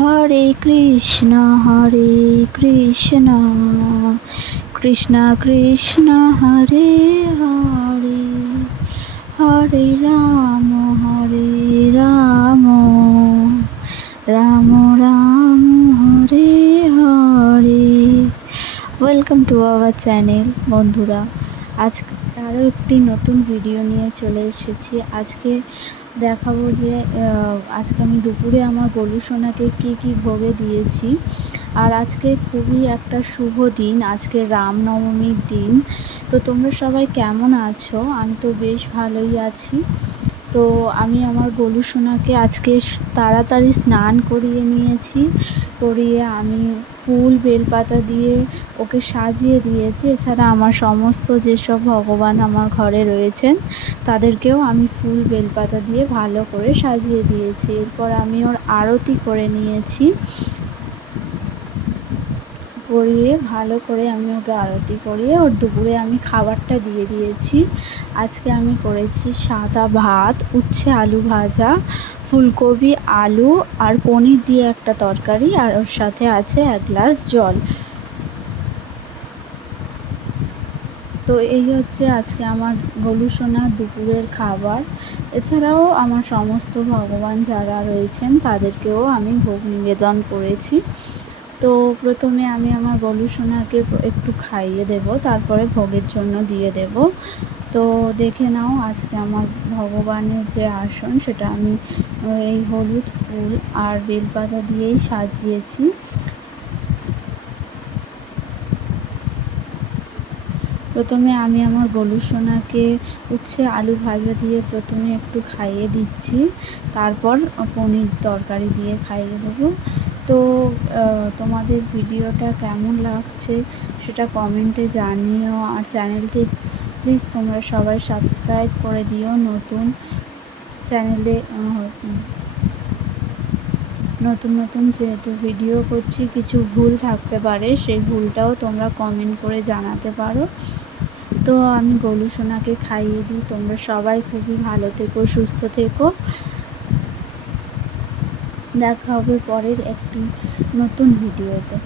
Hare Krishna Krishna Krishna Hare Hare, Hare Ram Ram Ram Hare Hare. Welcome to our channel বন্ধুরা। আজকে আরও একটি নতুন ভিডিও নিয়ে চলে এসেছি। আজকে দেখাবো যে আজকে আমি দুপুরে আমার গলু সোনাকে কী ভোগে দিয়েছি। আর আজকে খুবই একটা শুভ দিন, আজকে রামনবমীর দিন। তো তোমরা সবাই কেমন আছো? আমি তো বেশ ভালোই আছি। তো আমি আমার গলু সোনাকে আজকে তাড়াতাড়ি স্নান করিয়ে নিয়েছি, করিয়ে আমি ফুল বেলপাতা দিয়ে ওকে সাজিয়ে দিয়েছি। এছাড়া আমার সমস্ত যেসব ভগবান আমার ঘরে রয়েছেন তাদেরকেও আমি ফুল বেলপাতা দিয়ে ভালো করে সাজিয়ে দিয়েছি। এরপর আমি ওর আরতি করে নিয়েছি, করিয়ে ভালো করে আমি ওকে আরতি করিয়ে ওর দুপুরে আমি খাবারটা দিয়ে দিয়েছি। আজকে আমি করেছি সাদা ভাত, উচ্ছে আলু ভাজা, ফুলকপি আলু আর পনির দিয়ে একটা তরকারি, আর ওর সাথে আছে 1 গ্লাস জল। তো এই হচ্ছে আজকে আমার গলু সোনার দুপুরের খাবার। এছাড়াও আমার সমস্ত ভগবান যারা রয়েছেন তাদেরকেও আমি ভোগ নিবেদন করেছি। তো প্রথমে আমি আমার গলু সোনাকে একটু খাইয়ে দেব, তারপরে ভোগের জন্য দিয়ে দেব। তো দেখে নাও আজকে আমার ভগবানের যে আসন সেটা আমি এই হলুদ ফুল আর বেলপাতা দিয়েই সাজিয়েছি। প্রথমে আমি আমার গলু সোনাকে উচ্ছে আলু ভাজা দিয়ে প্রথমে একটু খাইয়ে দিচ্ছি, তারপর পনির তরকারি দিয়ে খাইয়ে দেবো। তো তোমাদের ভিডিওটা কেমন লাগছে সেটা কমেন্টে জানিও। আর চ্যানেলটি প্লিজ তোমরা সবাই সাবস্ক্রাইব করে দিও। নতুন চ্যানেলে নতুন যেহেতু ভিডিও করছি, কিছু ভুল থাকতে পারে, সেই ভুলটাও তোমরা কমেন্ট করে জানাতে পারো। তো আমি গলু সোনাকে খাইয়ে দিই। তোমরা সবাই খুবই ভালো থেকো, সুস্থ থেকো। দেখা হবে পরের একটি নতুন ভিডিওতে।